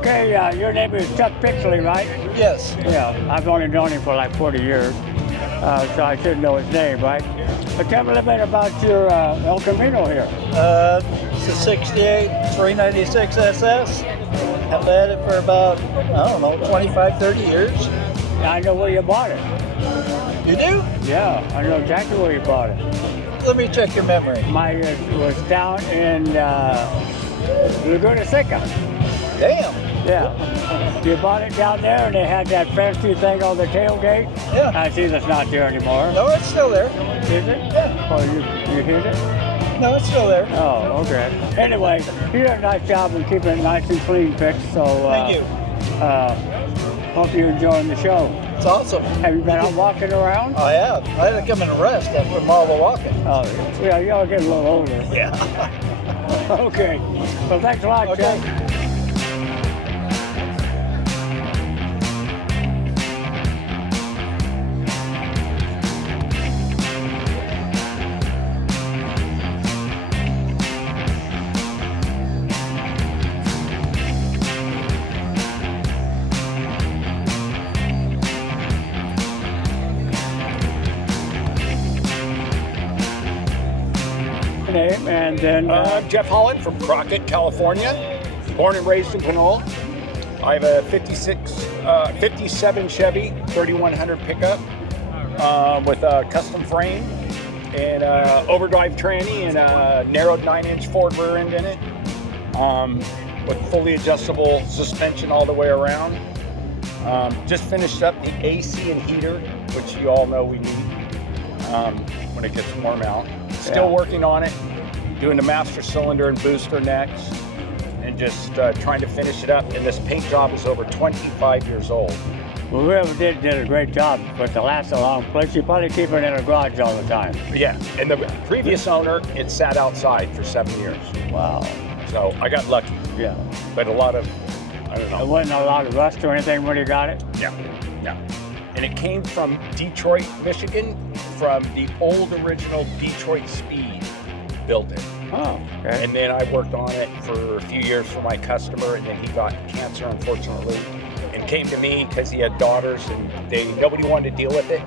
Okay, your name is Chuck Pixley, right? Yes. Yeah, I've only known him for like 40 years, so I should know his name, right? But tell me a little bit about your El Camino here. It's a 68 396 SS. I've had it for about, I don't know, 25, 30 years. I know where you bought it. You do? Yeah, I know exactly where you bought it. Let me check your memory. Mine was down in Laguna Seca. Damn. Yeah. You bought it down there and they had that fancy thing on the tailgate? Yeah. I see that's not there anymore. No, it's still there. Is it? Yeah. Oh, you hit it? No, it's still there. Oh, okay. Anyway, you did a nice job in keeping it nice and clean, Pitch, so Thank you. Hope you're enjoying the show. It's awesome. Have you been out walking around? I have. I had to come and rest after all the walking. Oh, yeah, you all get a little older. Yeah. Okay. Well, thanks a lot, Okay. Chuck. Name and then I'm Jeff Holland from Crockett, California. Born and raised in Pinole. I have a 57 Chevy 3100 pickup with a custom frame and overdrive tranny and a narrowed 9-inch Ford rear end in it with fully adjustable suspension all the way around. Just finished up the AC and heater, which you all know we need when it gets warm out. Still working on it, doing the master cylinder and booster next, and just trying to finish it up. And this paint job is over 25 years old. well, whoever did a great job, but to last a long place, you probably keep it in a garage all the time. Yeah, and the previous owner, it sat outside for 7 years. Wow. So I got lucky, Yeah. but a lot of, I don't There know. wasn't a lot of rust or anything when you got it? Yeah. And it came from Detroit, Michigan, from the old original Detroit Speed built it. Oh, okay. And then I worked on it for a few years for my customer, and then he got cancer, unfortunately, and came to me because he had daughters, and nobody wanted to deal with it.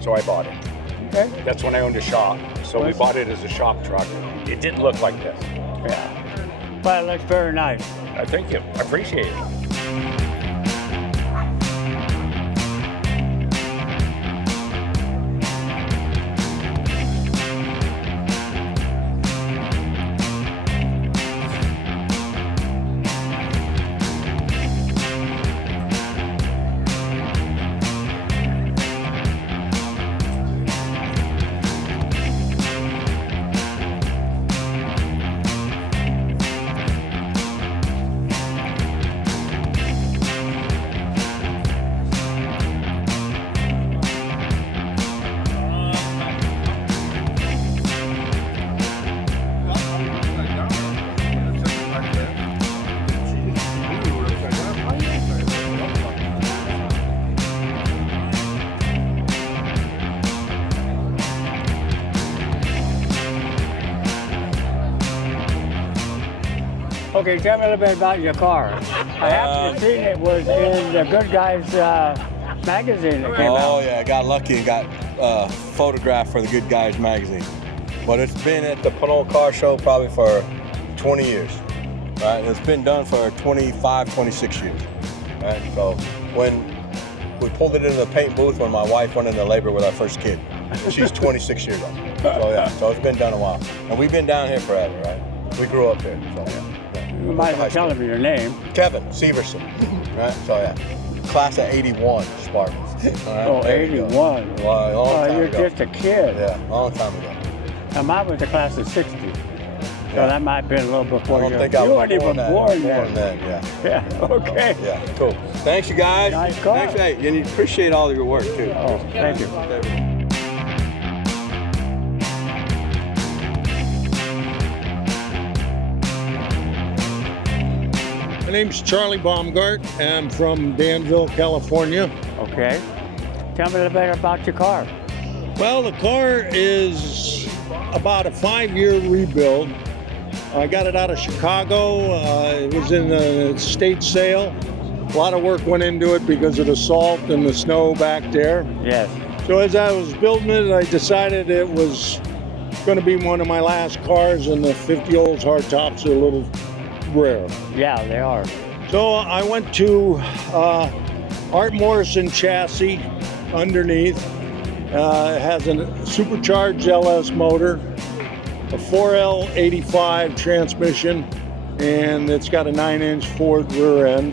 So I bought it. Okay. That's when I owned a shop. So we bought it as a shop truck. It didn't look like this. Yeah. But it looks very nice. Thank you. I appreciate it. Okay, tell me a little bit about your car. I happened to see it was in the Good Guys magazine that came out. Oh yeah, I got lucky and got photographed for the Good Guys magazine. But it's been at the Pinole Car Show probably for 20 years. Right? It's been done for 25, 26 years. Right? So when we pulled it into the paint booth when my wife went into labor with our first kid. She's 26 years old. So yeah, so it's been done a while. And we've been down here forever, right? We grew up here. So yeah. You might as well tell me your name. Kevin Severson. Right? So yeah. Class of 81 Spartans. Right? Oh, There you go. 81. Long Oh, time you're ago. just a kid. Yeah, long time ago. Now, mine was the class of 60. So Yeah. that might have been a little before I don't you. think I You was weren't even born then. then. Yeah, Yeah, okay. yeah, cool. Thanks, you guys. Nice car. Thanks, hey, and you appreciate all of your work too. Oh, thank you. My name's Charlie Baumgart. I'm from Danville, California. Okay. Tell me a little bit about your car. Well, the car is about a 5-year rebuild. I got it out of Chicago. It was in a estate sale. A lot of work went into it because of the salt and the snow back there. Yes. So as I was building it, I decided it was going to be one of my last cars, and the 50 olds hardtops are a little rare. Yeah, they are. So I went to Art Morrison chassis underneath. It has a supercharged LS motor, a 4L85 transmission, and it's got a 9-inch Ford rear end.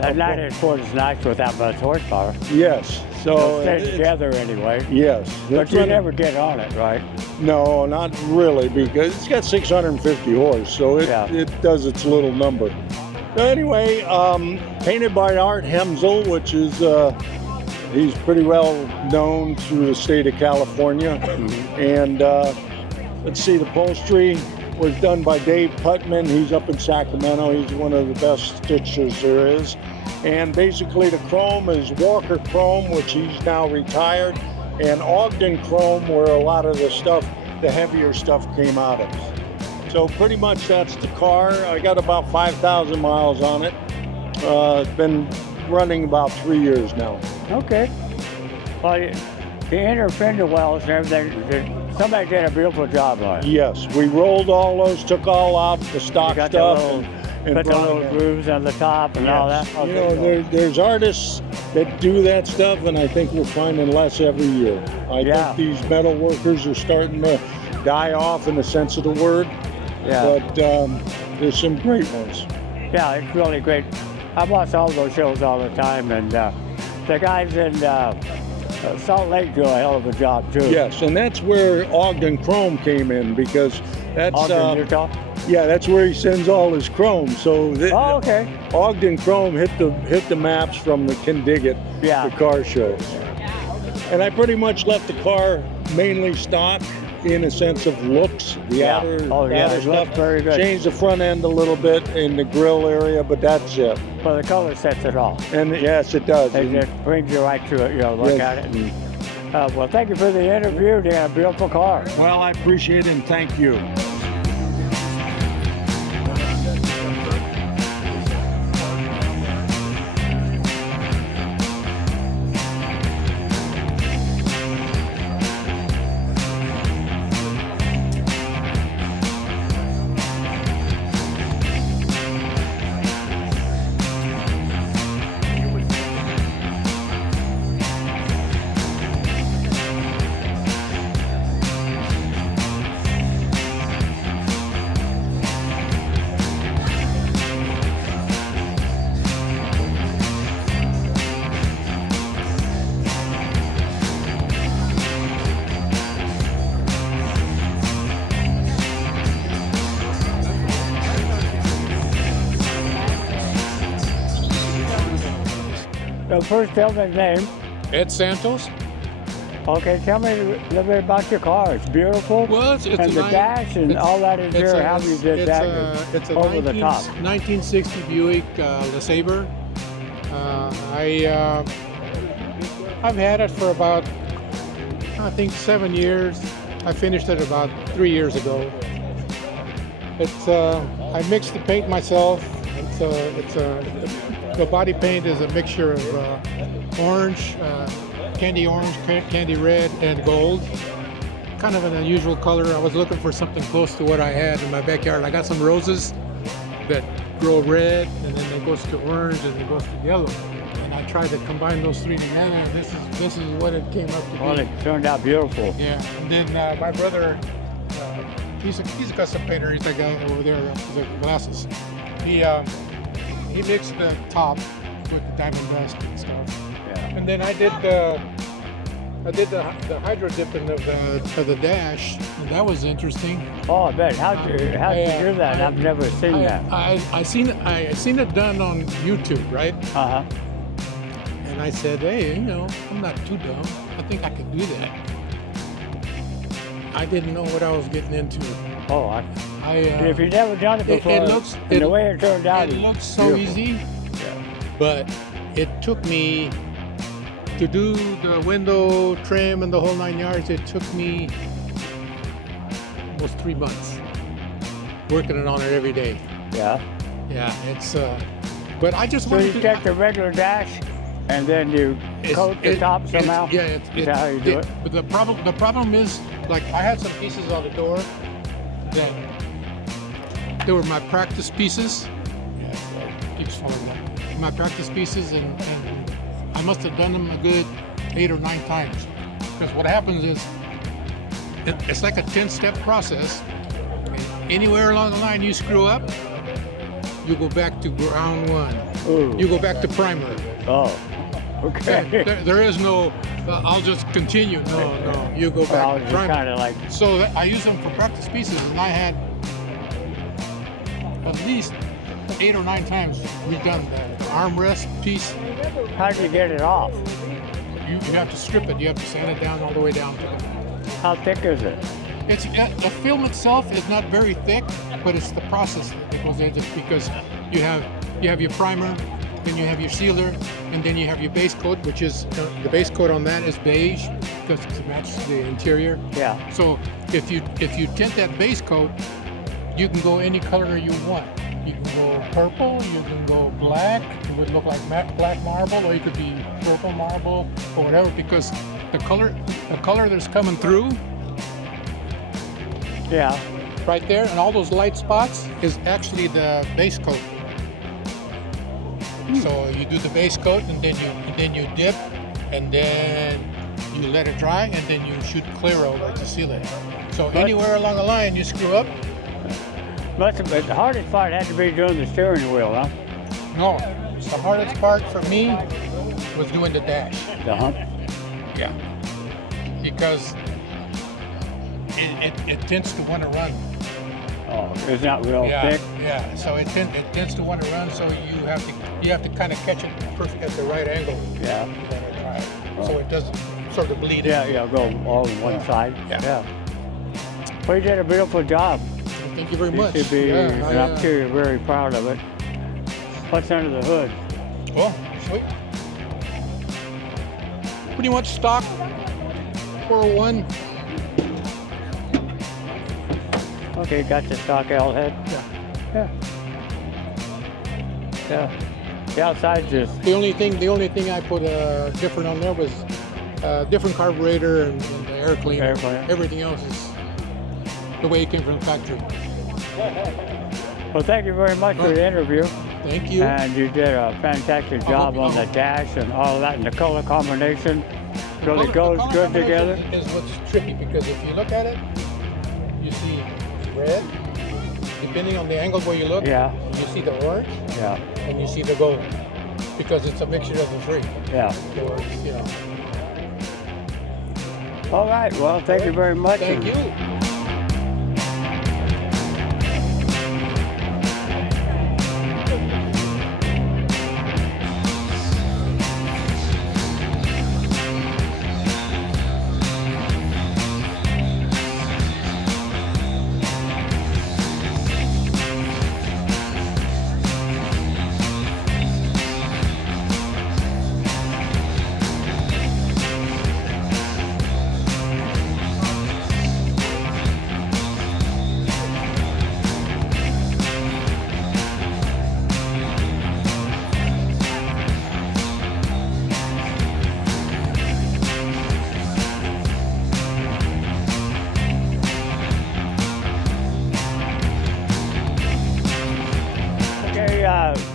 That 9-inch Ford is nice with that much horsepower. Yes. So It'll stay together anyway. Yes. But you never get on it, right? No, not really, because it's got 650 horse, so it does its little number. So anyway, painted by Art Hemsel, which is he's pretty well known through the state of California. And let's see, the upholstery was done by Dave Putman. He's up in Sacramento. He's one of the best stitchers there is. And basically the chrome is Walker Chrome, which he's now retired, and Ogden Chrome, where a lot of the stuff, the heavier stuff came out of. So pretty much that's the car. I got about 5,000 miles on it. It's been running about 3 years now. Okay. Well, the inner fender wells and everything, somebody did a beautiful job on it. Yes, we rolled all those, took all out the stock got stuff. put the little grooves on the top and all that. You know, there's artists that do that stuff, and I think we're finding less every year. I think these metal workers are starting to die off in the sense of the word. Yeah. But there's some great ones. Yeah, it's really great. I watch all those shows all the time, and the guys in Salt Lake do a hell of a job too. Yes, and that's where Ogden Chrome came in, because that's Ogden, Utah? Yeah, that's where he sends all his chrome. So okay. Ogden Chrome hit the maps from the Kindigit, the car shows. And I pretty much left the car mainly stock in a sense of looks. The outer stuff. Very good. Changed the front end a little bit in the grill area, but that's it. Well, the color sets it off. And yes, it does. It just brings you right to it. You know, look at it. And, well, thank you for the interview. They had a beautiful car. Well, I appreciate it, and thank you. So first, tell me his name. Ed Santos. Okay, tell me a little bit about your car. It's beautiful. Well, it's and the dash and all that in there. How you did that? It's a over the top. 1960 Buick LeSabre. I've had it for about, I think, 7 years. I finished it about 3 years ago. I mixed the paint myself. The body paint is a mixture of orange, candy orange, candy red, and gold. Kind of an unusual color. I was looking for something close to what I had in my backyard. I got some roses that grow red, and then it goes to orange, and it goes to yellow. And I tried to combine those three together, and this is what it came up to be. Well, it turned out beautiful. Yeah. And then my brother, he's a custom painter. He's that guy over there with the glasses. He mixed the top with the diamond dust and stuff. Yeah. And then I did the hydro dipping of the dash, and that was interesting. Oh, I bet. How'd you do that? I've never seen that. I seen it done on YouTube, right? Uh-huh. And I said, hey, I'm not too dumb. I think I could do that. I didn't know what I was getting into. Oh, if you've never done it before, the way it turned out, it looks so easy. But it took me to do the window trim and the whole 9 yards. It took me almost 3 months. working on it every day. Yeah. Yeah, it's. But I just So wanted you to. take the regular dash, and then you coat the top somehow. Yeah, Is that how you do it? But the problem is, like, I had some pieces on the door that they were my practice pieces. Yeah, keeps falling down. My practice pieces, and I must have done them a good 8 or 9 times. Because what happens is, it's like a 10-step process. And anywhere along the line you screw up, you go back to ground one. Ooh. You go back to primer. Oh. Okay. There is no, I'll just continue. No. You go back Well, to just primer. kind of like. So I use them for practice pieces, and I had at least 8 or 9 times redone the armrest piece. How do you get it off? You have to strip it. You have to sand it down all the way down to the. How thick is it? It's the film itself is not very thick, but it's the process that goes into it, because you have your primer, then you have your sealer, and then you have your base coat, which is the base coat on that is beige because it matches the interior. Yeah. So if you tint that base coat, you can go any color you want. You can go purple, you can go black. It would look like black marble, or you could be purple marble or whatever, because the color that's coming through. Yeah. Right there, and all those light spots is actually the base coat. So you do the base coat, and then you dip, and then you let it dry, and then you shoot clear over to seal it. So anywhere along the line you screw up. Must have been the hardest part had to be doing the steering wheel, huh? No, the hardest part for me was doing the dash. The hump. Yeah. Because it tends to want to run. Oh, it's not real thick. Yeah. So it tends to want to run. So you have to kind of catch it perfect at the right angle. Yeah. You want to try. So it doesn't sort of bleed Yeah, in. yeah, go all on one side. Yeah. Well, you did a beautiful job. Thank you very You much. should be, Yeah, and I'm sure you're very proud of it. What's under the hood? Oh, sweet. Pretty much stock 401. Okay, got your stock L head. Yeah. Yeah. The outside's just. The only thing I put different on there was different carburetor and the air cleaner. Air cleaner. Everything else is the way it came from the factory. Well, thank you very much for the interview. Thank you. And you did a fantastic job on the dash and all of that, and the color combination really goes good together. Is what's tricky, because if you look at it, you see red. Depending on the angle where you look, Yeah. you see the orange Yeah. and you see the gold, because it's a mixture of the three. Yeah. So it's, you know. All right. Well, thank you very much. Thank you.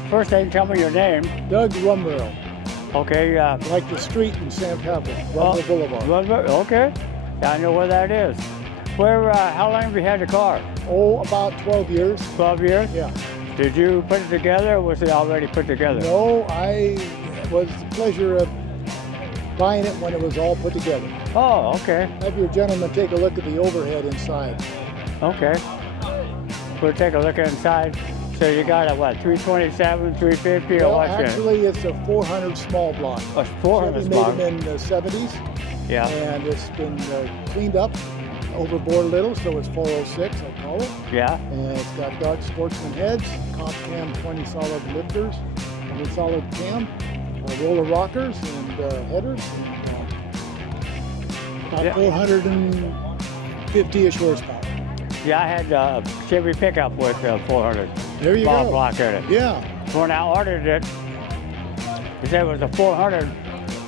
First thing, tell me your name. Doug Rumrell, Okay. like the street in San Pablo, Rumrell Boulevard. Boulevard. Okay. Yeah, I know where that is. Where? How long have you had the car? Oh, about 12 years. 12 years. Yeah. Did you put it together, or was it already put together? No, I was the pleasure of buying it when it was all put together. Oh, okay. Have your gentleman take a look at the overhead inside. Okay. We'll take a look inside. So you got a what, 327, 350, or Well, what's it? actually, it's a 400 small block. A 400 Chevy block. made them in the 70s, Yeah. and it's been cleaned up, overboard a little, so it's 406, I call it. Yeah. And it's got dark sportsman heads, comp cam 20 solid lifters, 20 solid cam, roller rockers, and headers. And, about Yeah. 450-ish horsepower. Yeah, I had a Chevy pickup with 400 There you small go. block in it. Yeah. When I ordered it, he said it was a 400.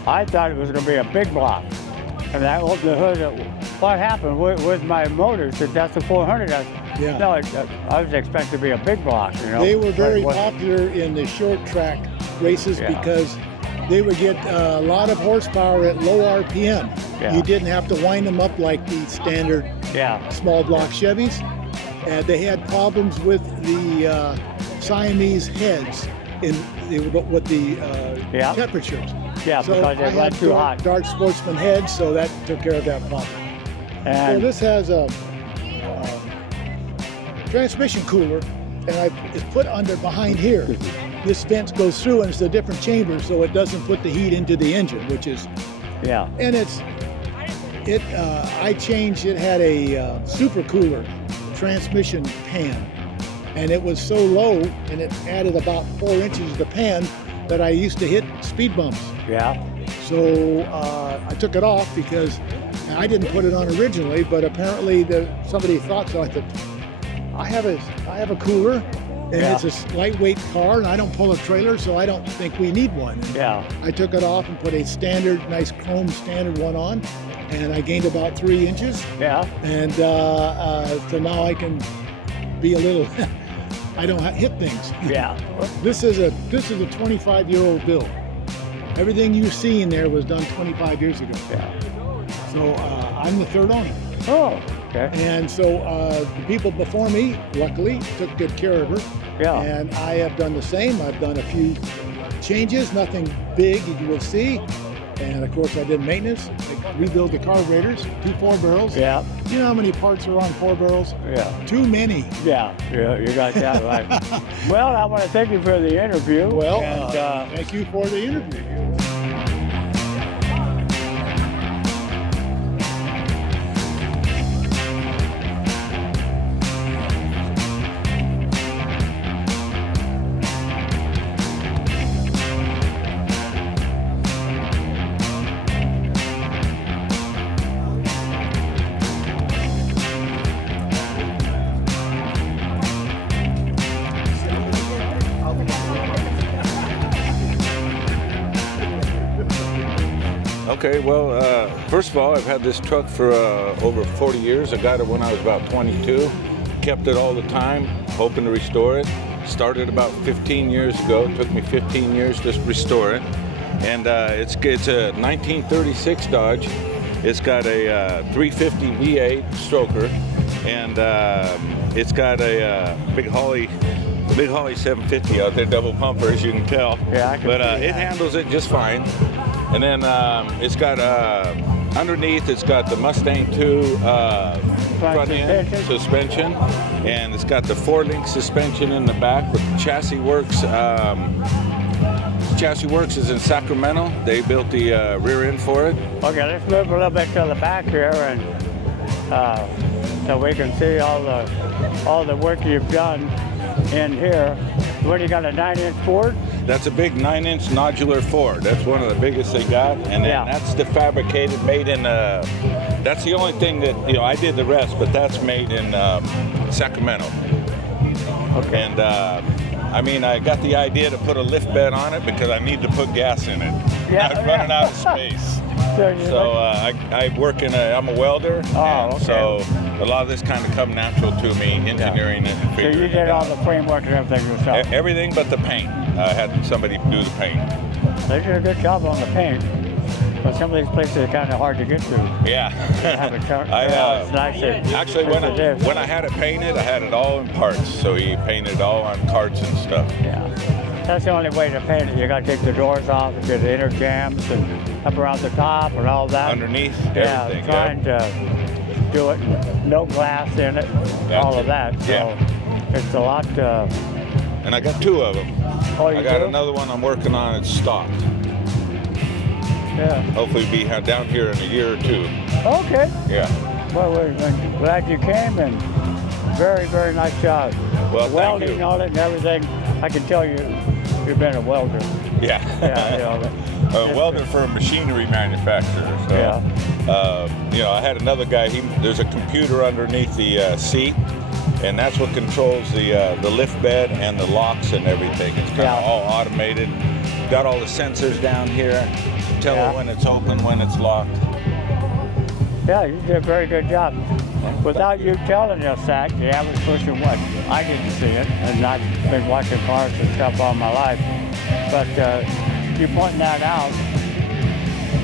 I thought it was going to be a big block. And I opened the hood. What happened with my motor? He said, that's a 400. Yeah. No, I was expecting to be a big block, you know. They were but very it wasn't. popular in the short track races Yeah. because they would get a lot of horsepower at low RPM. Yeah. You didn't have to wind them up like the standard Yeah, small block Chevys. And they had problems with the Siamese heads with the Yeah. temperatures. yeah, So because I they run had too hot. dark sportsman heads, so that took care of that problem. So And this has a transmission cooler, and it's put under behind here. This vent goes through, and it's a different chamber, so it doesn't put the heat into the engine, which is, yeah, and I changed. It had a super cooler transmission pan, and it was so low, and it added about 4 inches to the pan that I used to hit speed bumps. yeah, So I took it off because I didn't put it on originally, but apparently somebody thought so. I thought, I have a cooler, and Yeah. it's a lightweight car, and I don't pull a trailer, so I don't think we need one. And yeah. I took it off and put a standard, nice chrome standard one on, and I gained about 3 inches, Yeah, and so now I can be a little. I don't hit things. yeah, This is a 25-year-old build. Everything you see in there was done 25 years ago. yeah. So I'm the third owner. Oh, okay. And so the people before me, luckily, took good care of her. Yeah. And I have done the same. I've done a few changes, nothing big you will see. And of course I did maintenance. I rebuilt the carburetors, 2 4-barrels. Yeah, You know how many parts are on 4 barrels? yeah, Too many. yeah, you got that right. Well, I want to thank you for the interview. Well, and, thank you for the interview. Okay, well, first of all, I've had this truck for over 40 years. I got it when I was about 22. Kept it all the time, hoping to restore it. Started about 15 years ago. It took me 15 years to restore it. And it's a 1936 Dodge. It's got a 350 V8 stroker, and it's got a Big Holly 750 out there, double pumper, as you can tell. Yeah, I can But see it that. handles it just fine. And then it's got underneath, it's got the Mustang 2 front end suspension, and it's got the 4-link suspension in the back with Chassis Works. Chassis Works is in Sacramento. They built the rear end for it. Okay, let's move a little bit to the back here, and so we can see all the work you've done in here. What, you got a 9-inch Ford? That's a big 9-inch nodular Ford. That's one of the biggest they got, and then Yeah. that's the fabricated, made in. That's the only thing that I did the rest, but that's made in Sacramento. Okay. And I mean, I got the idea to put a lift bed on it because I need to put gas in it. Yeah, I'm running out of space. So I work I'm a welder, and okay. so a lot of this kind of come natural to me, engineering it and So figuring you it did all out. the framework and everything yourself. Everything but the paint. I had somebody do the paint. They did a good job on the paint. But some of these places are kind of hard to get to. Yeah. Have it turn it's nice and- Actually, when as it is. I had it painted, I had it all in parts. So he painted it all on carts and stuff. Yeah. That's the only way to paint it. You got to take the doors off, get the inner jams, and up around the top and all that. Underneath, Yeah, everything. trying to do it, no glass in it, all of that. So Yeah. it's a lot. And I got 2 of them. Oh, you I got do? another one I'm working on. It's stock. Yeah. Hopefully be down here in a year or 2. Okay. Yeah. Well, we're glad you came, and very, very nice job. Well, thank Welding you. on it and everything. I can tell you've been a welder. Yeah. Yeah, welding for a machinery manufacturer. So, I had another guy. There's a computer underneath the seat, and that's what controls the lift bed and the locks and everything. It's kind of all automated. Got all the sensors down here. Tell it when it's open, when it's locked. Yeah, you did a very good job. Without you telling us that, the average person would. I didn't see it, and I've been watching cars and stuff all my life. But you pointing that out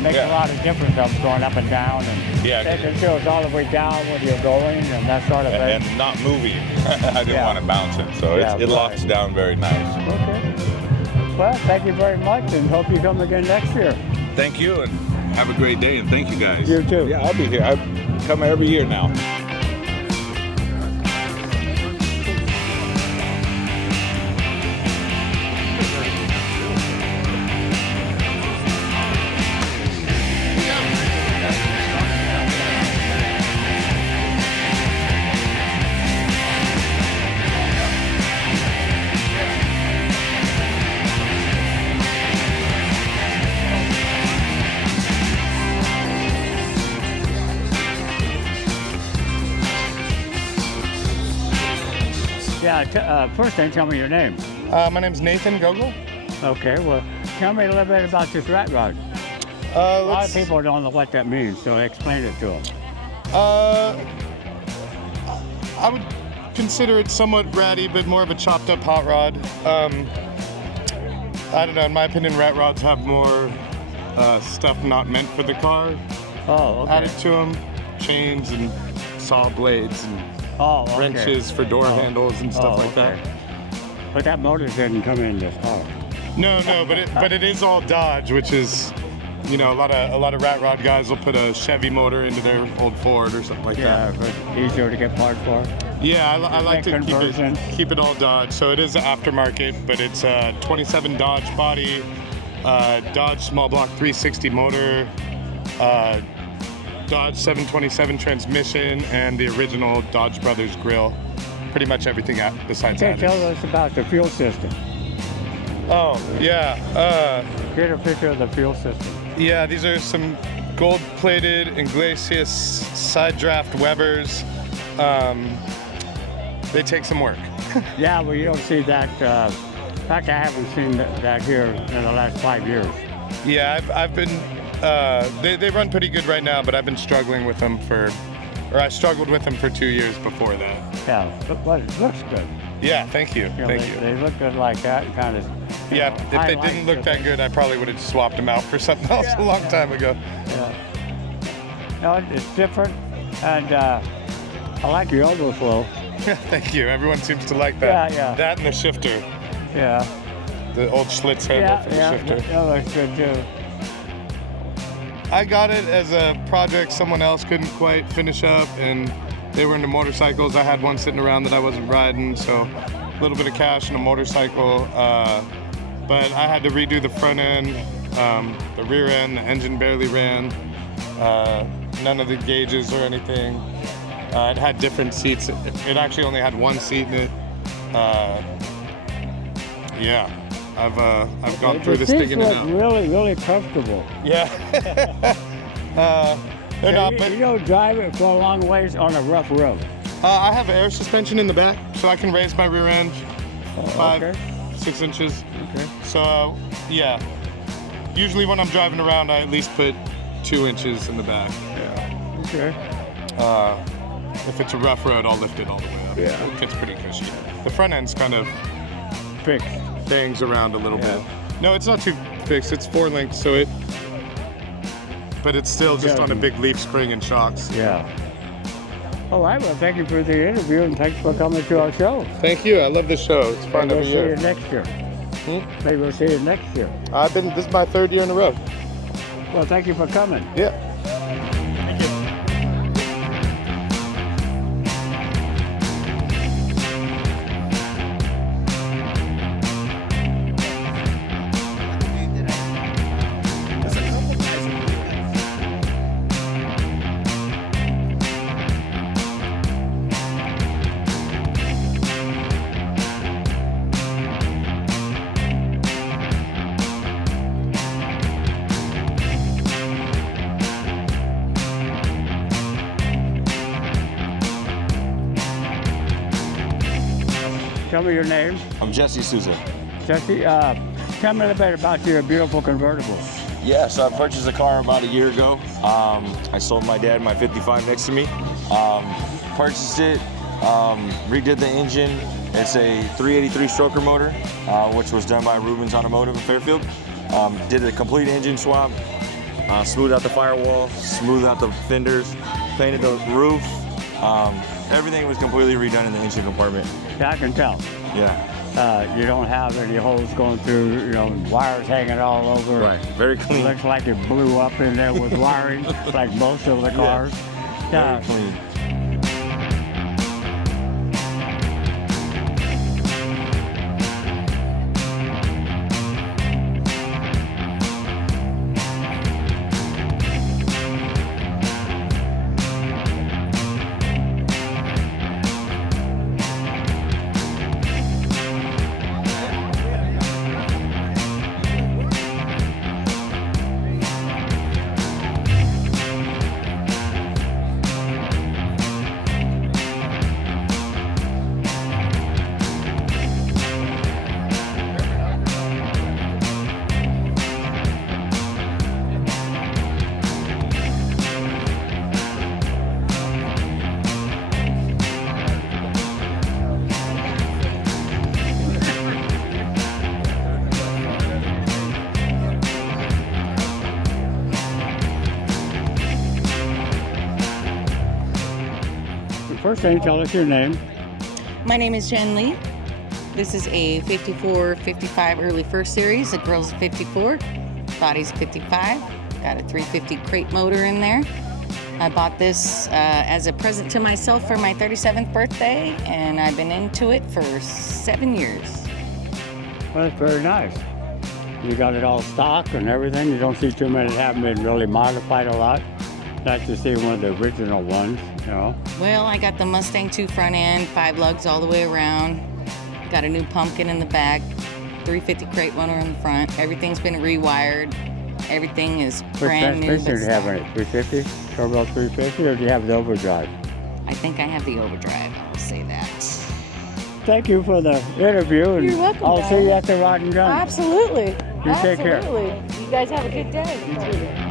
makes a lot of difference of going up and down, and it shows all the way down where you're going and that sort of thing. And not moving. I didn't want to bounce it, so it locks down very nice. Okay. Well, thank you very much, and hope you come again next year. Thank you, and have a great day, and thank you guys. You too. Yeah, I'll be here. I come every year now. Yeah, first thing, tell me your name. My name's Nathan Gogol. Okay, well, tell me a little bit about this rat rod. A lot of people don't know what that means, so explain it to them. I would consider it somewhat ratty, but more of a chopped up hot rod. I don't know, in my opinion, rat rods have more stuff not meant for the car added to them. Chains and saw blades and wrenches for door handles and stuff like that. But that motor didn't come in this car. No, but it is all Dodge, which is, a lot of rat rod guys will put a Chevy motor into their old Ford or something like that. Yeah, but easier to get parts for. Yeah, I like to keep it all Dodge. So it is aftermarket, but it's a 27 Dodge body, Dodge small block 360 motor, Dodge 727 transmission, and the original Dodge Brothers grill. Pretty much everything besides that. Tell us about the fuel system. Oh, yeah. Get a picture of the fuel system. Yeah, these are some gold-plated Inglesias side draft Webers. They take some work. Yeah, well, you don't see that. In fact, I haven't seen that here in the last 5 years. Yeah, I've been. They run pretty good right now, but I've been struggling with them I struggled with them for 2 years before that. Yeah, but it looks good. Yeah, thank you. Thank you. They look good like that, kind of. Yeah, if they didn't look that good, I probably would have swapped them out for something else a long time ago. Yeah. No, it's different, and I like the overflow. Thank you. Everyone seems to like that. Yeah. That and the shifter. Yeah. The old Schlitz handle for the shifter. That looks good too. I got it as a project someone else couldn't quite finish up, and they were into motorcycles. I had one sitting around that I wasn't riding, so a little bit of cash and a motorcycle. But I had to redo the front end, the rear end, the engine barely ran, none of the gauges or anything. It had different seats. It actually only had one seat in it. Yeah. I've gone through this thing in and out. Really, really comfortable. Yeah. They're not, but you don't drive it for a long ways on a rough road. I have air suspension in the back, so I can raise my rear end 6 inches. Okay. So yeah, usually when I'm driving around, I at least put 2 inches in the back. Yeah. Okay. If it's a rough road, I'll lift it all the way up. Yeah. It gets pretty cushy. The front end's kind of Fixed. Bangs around a little bit. No, it's not too fixed. It's 4 links, so but it's still just on a big leaf spring and shocks. Yeah. All right. Well, thank you for the interview, and thanks for coming to our show. Thank you. I love this show. It's fun every year. Maybe we'll see you next year. Maybe we'll see you next year. This is my 3rd year in a row. Well, thank you for coming. Yeah. tell me your name. I'm Jesse Souza. Jesse, tell me a little bit about your beautiful convertible. Yeah, so I purchased a car about a year ago. I sold my dad my 55 next to me. Purchased it, redid the engine. It's a 383 stroker motor, which was done by Rubens Automotive in Fairfield. Did a complete engine swap, smoothed out the firewall, smoothed out the fenders, painted the roof. Everything was completely redone in the engine compartment. Yeah, I can tell. Yeah. You don't have any holes going through, wires hanging all over. Right, very clean. Looks like it blew up in there with wiring, like most of the cars. Very clean. First thing, tell us your name. My name is Jen Lee. This is a 54, 55 early first series. The girl's 54, body's 55. Got a 350 crate motor in there. I bought this as a present to myself for my 37th birthday, and I've been into it for 7 years. Well, that's very nice. You got it all stock and everything. You don't see too many that haven't been really modified a lot. Nice to see one of the original ones, Well, I got the Mustang 2 front end, 5 lugs all the way around. Got a new pumpkin in the back, 350 crate motor in the front. Everything's been rewired. Everything is brand new. Which transmission do you have in it? 350? Turbo 350, or do you have the overdrive? I think I have the overdrive. I will say that. Thank you for the interview. And You're welcome, I'll guys. see you at the Rod and Gun. Absolutely. You take care. Absolutely. You guys have a good day. You too.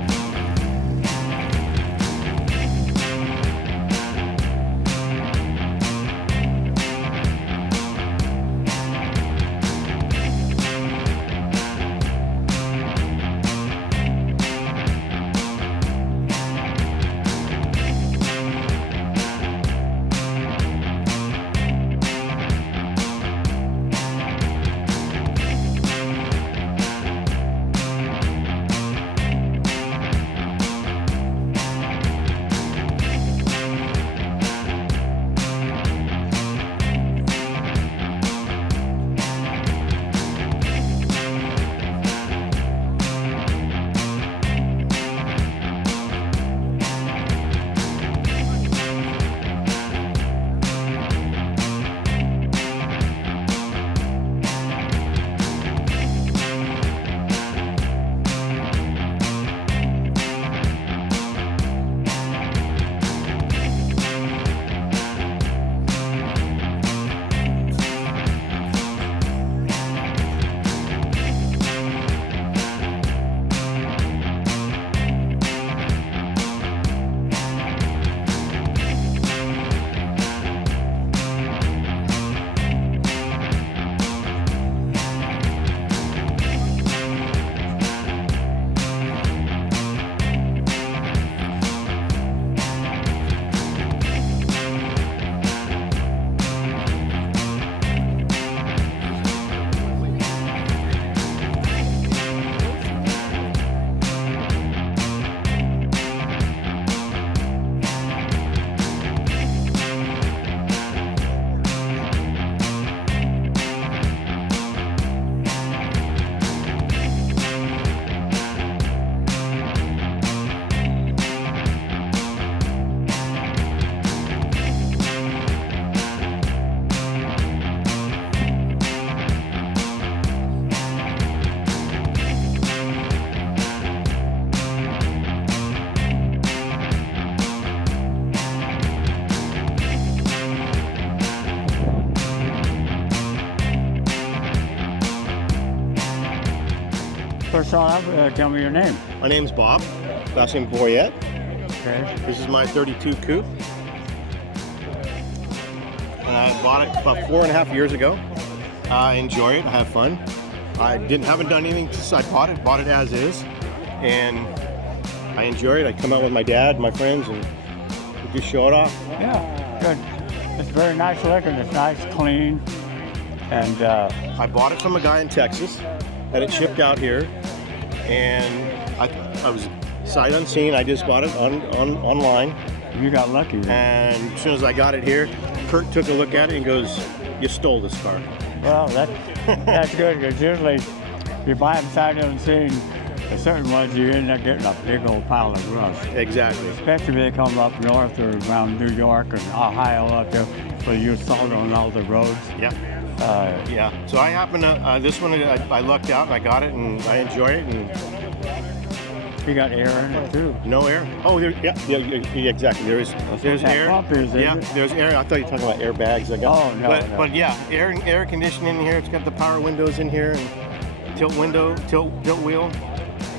First off, tell me your name. My name's Bob. Last name Boyette. Okay. This is my 32 coupe. And I bought it about 4.5 years ago. I enjoy it. I have fun. Haven't done anything since I bought it as is. And I enjoy it. I come out with my dad, my friends, and we just show it off. Yeah, good. It's very nice looking. It's nice, clean. And I bought it from a guy in Texas, had it shipped out here, and I was sight unseen. I just bought it online. You got lucky. And as soon as I got it here, Kurt took a look at it and goes, "You stole this car." Well, that's good, because usually if you buy them sight unseen, the certain ones you end up getting a big old pile of rust. Exactly. Especially when they come up north or around New York and Ohio up there, where you salt on all the roads. Yeah. Yeah. So I happened to this one. I lucked out and I got it and I enjoy it. And you got air in it too. No air. Oh, yeah, exactly. There's air. There's air. I thought you were talking about airbags. Oh no. But yeah, air conditioning in here. It's got the power windows in here and tilt window, tilt wheel.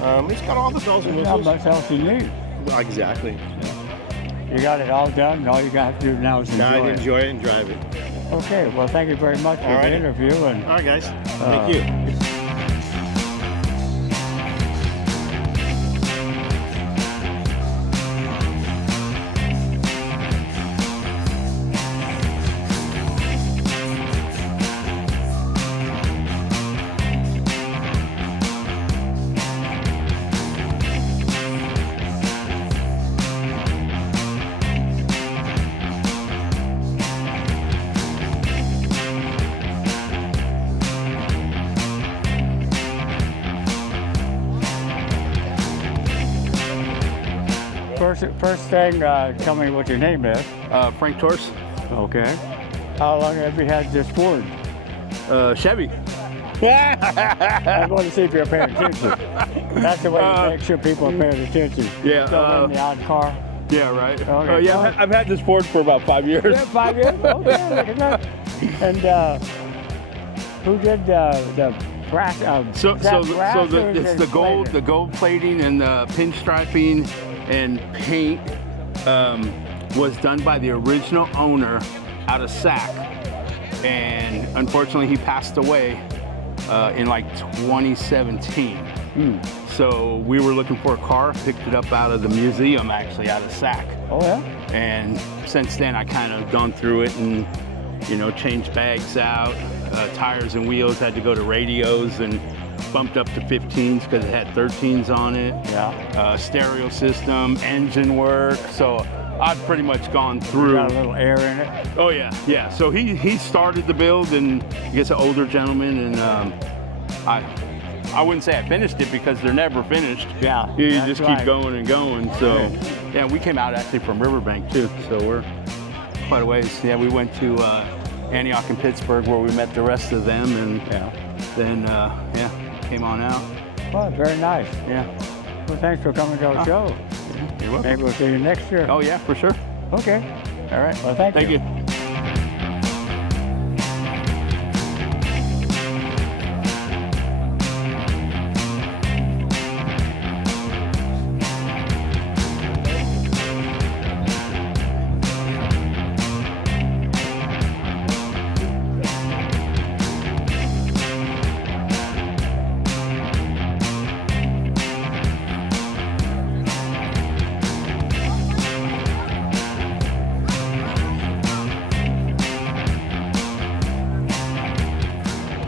It's got all the bells and whistles. How much else you need? Exactly. Yeah. You got it all done, and all you got to do now is enjoy it and drive it. Okay, well, thank you very much for the interview. And, all right, guys. Thank you. First thing, tell me what your name is. Frank Torres. Okay. How long have you had this Ford? Chevy. I want to see if you're paying attention. That's the way to make sure people are paying attention. Yeah. Don't in the odd car. Yeah, right. Okay. Yeah, I've had this Ford for about 5 years. Yeah, 5 years? Okay, look at that. And who did the brass? It's the gold plating and the pinstriping and paint was done by the original owner out of Sac, and unfortunately he passed away in like 2017. So we were looking for a car, picked it up out of the museum, actually out of Sac. Oh yeah. And since then I kind of gone through it and changed bags out, tires and wheels, had to go to radios and bumped up to 15s because it had 13s on it. Yeah. Stereo system, engine work. So I've pretty much gone through. You got a little air in it. Oh yeah, yeah. So he started the build, and I guess an older gentleman, and I wouldn't say I finished it because they're never finished. Yeah. You just keep going and going. So yeah, we came out actually from Riverbank too. So we're quite a ways. Yeah, we went to Antioch and Pittsburgh where we met the rest of them, and then came on out. Well, very nice. Yeah. Well, thanks for coming to our show. You're welcome. Maybe we'll see you next year. Oh yeah, for sure. Okay. All right. Well, thank you.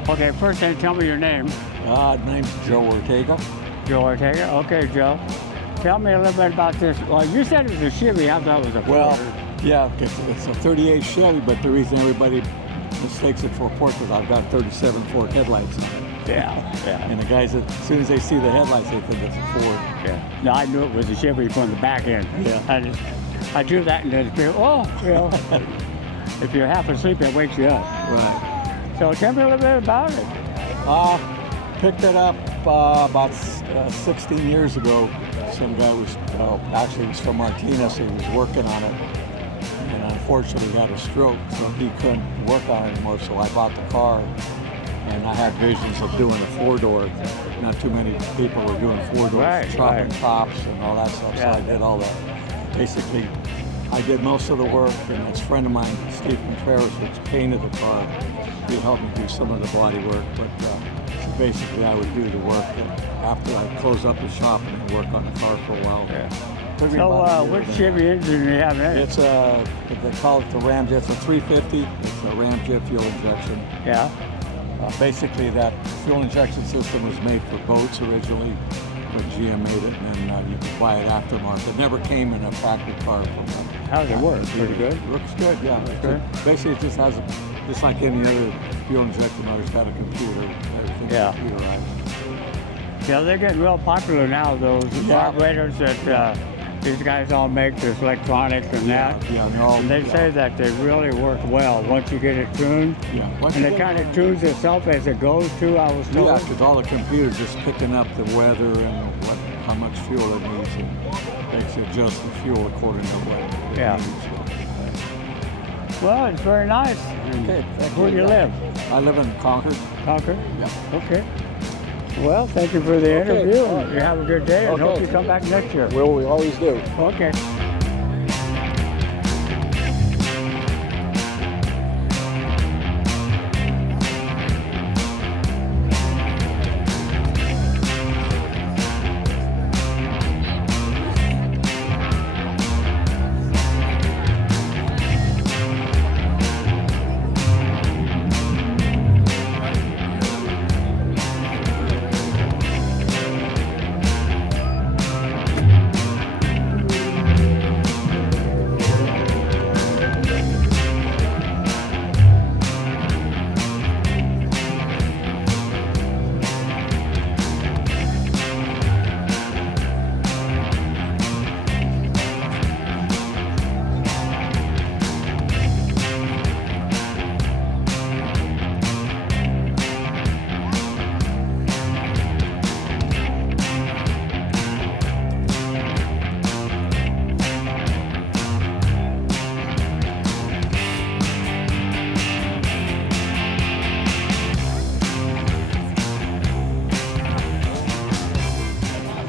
Okay, first thing, tell me your name. My name's Joe Ortega. Joe Ortega? Okay, Joe. Tell me a little bit about this. Well, you said it was a Chevy. I thought it was a Ford. Well, yeah, it's a 38 Chevy, but the reason everybody mistakes it for a Ford is I've got 37 Ford headlights on it. Yeah. And the guys, as soon as they see the headlights, they think it's a Ford. Yeah. No, I knew it was a Chevy from the back end. Yeah. I do that and then if you're half asleep, it wakes you up. Right. So tell me a little bit about it. Picked it up about 16 years ago. Some guy was, actually he was from Martinez, he was working on it. And unfortunately he had a stroke, so he couldn't work on it anymore, so I bought the car. and I had visions of doing a 4-door. Not too many people were doing 4-doors, chopping tops and all that stuff, so I did all that. Basically, I did most of the work, and this friend of mine, Steve Contreras, which painted the car, he helped me do some of the body work, but so basically I would do the work after I close up the shop and then work on the car for a while. So which Chevy engine do you have in it? It's they call it the Ram Jet. It's a 350. It's a Ram Jet fuel injection. Yeah. Basically, that fuel injection system was made for boats originally, but GM made it, and then you could buy it aftermarket. It never came in a factory car. How does it work? Pretty good? Looks good, yeah. Basically, it just has, just like any other fuel injection motor, it's got a computer. Everything's computerized. Yeah, they're getting real popular now, those carburetors that these guys all make, this electronics and that. And they say that they really work well once you get it tuned. And it kind of tunes itself as it goes too, I was told. Yeah, because all the computers just picking up the weather and how much fuel it needs, and makes it adjust the fuel according to what it needs. Well, it's very nice. Okay. Where do you live? I live in Concord. Concord? Yeah. Okay. Well, thank you for the interview. You have a good day, and hope you come back next year. Well, we always do. Okay.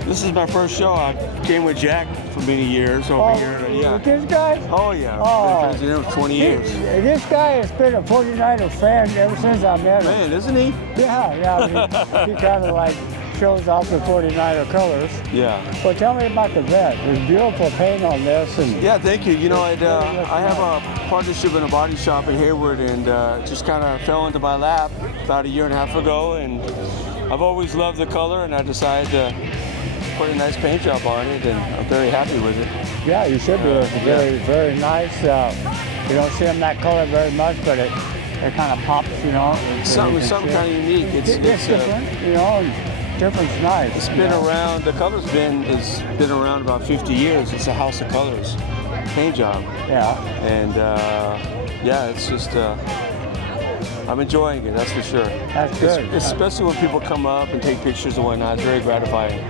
This is my first show. I came with Jack for many years over here. With this guy? Oh, yeah. Oh. Been friends with him for 20 years. This guy has been a 49er fan ever since I met him. Man, isn't he? Yeah. He kind of like shows off the 49er colors. Yeah. Well, tell me about the vet. There's beautiful paint on this. And yeah, thank you. You know, I have a partnership in a body shop in Hayward, and just kind of fell into my lap about 1.5 years ago. And I've always loved the color, and I decided to put a nice paint job on it, and I'm very happy with it. Yeah, you should be. It's very nice. You don't see them that color very much, but it kind of pops, you know. Something kind of unique. It's different, you know. And different's nice. It's been around. The color's been around about 50 years. It's a House of Colors paint job. Yeah. And yeah, it's just. I'm enjoying it, that's for sure. That's good. Especially when people come up and take pictures and whatnot. It's very gratifying.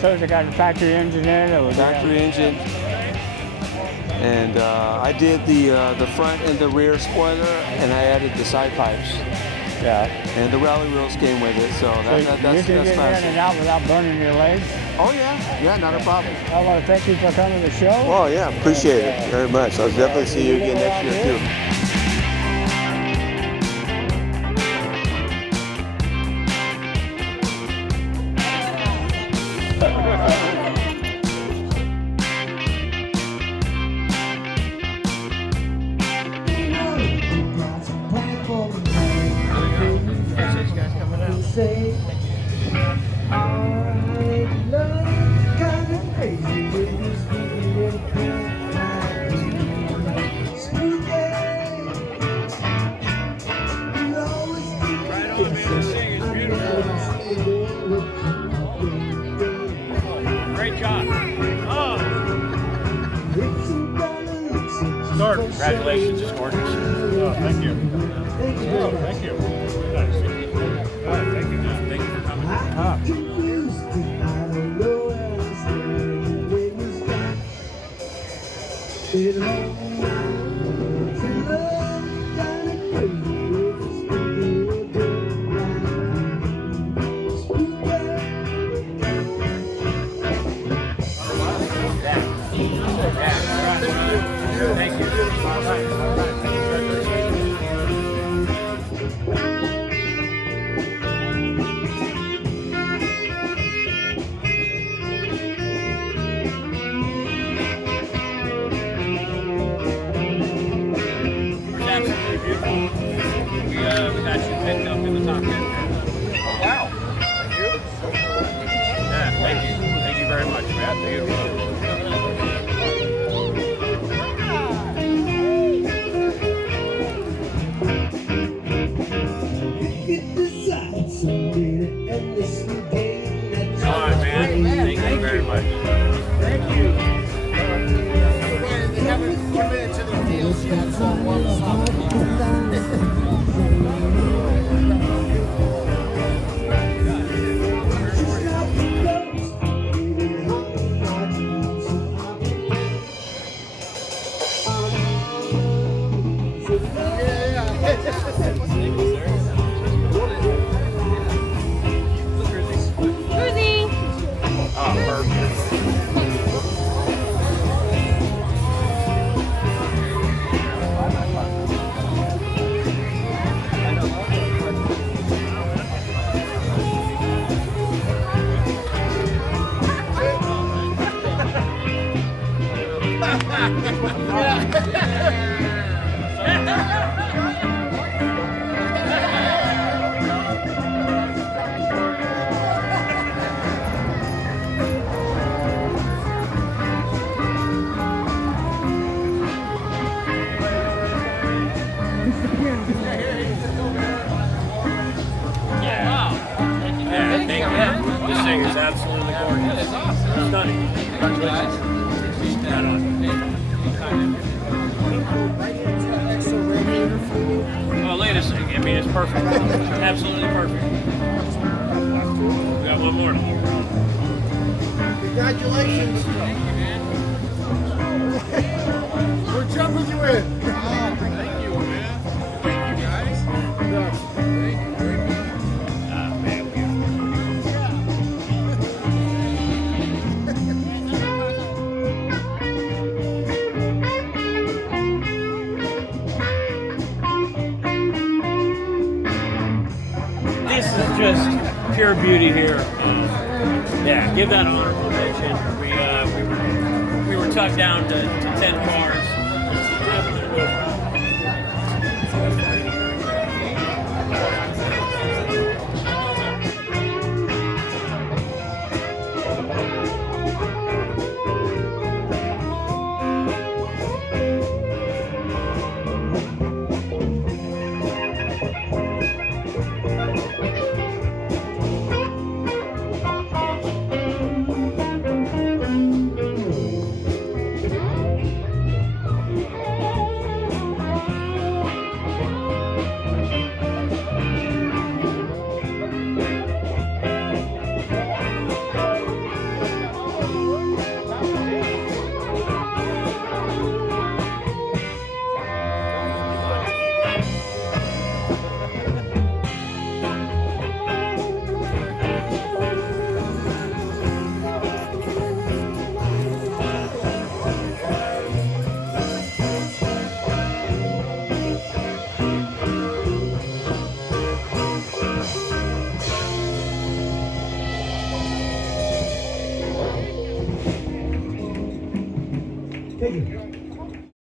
So has it got a factory engine in it? Factory engine. And I did the front and the rear spoiler, and I added the side pipes. Yeah. And the rally wheels came with it, so that's you can get in and out without burning your legs? Oh yeah, not a problem. I want to thank you for coming to the show. Oh yeah, appreciate it very much. I'll definitely see you again next year too. Great job. Oh. Congratulations, it's gorgeous. Oh, thank you. Oh, thank you. Nice. Thank you. Thank you for coming. All right, man. Thank you very much. Thank you. They haven't committed to the deals yet, so This thing is absolutely gorgeous. Stunning. Congratulations. Well, look at this thing. I mean, it's perfect. Absolutely perfect. We got one more. Congratulations. Thank you, man. We're jumping you in. Thank you, man. Thank you, guys. Thank you. This is just pure beauty here. Yeah, give that honorable mention. We were tucked down to 10 cars. Definitely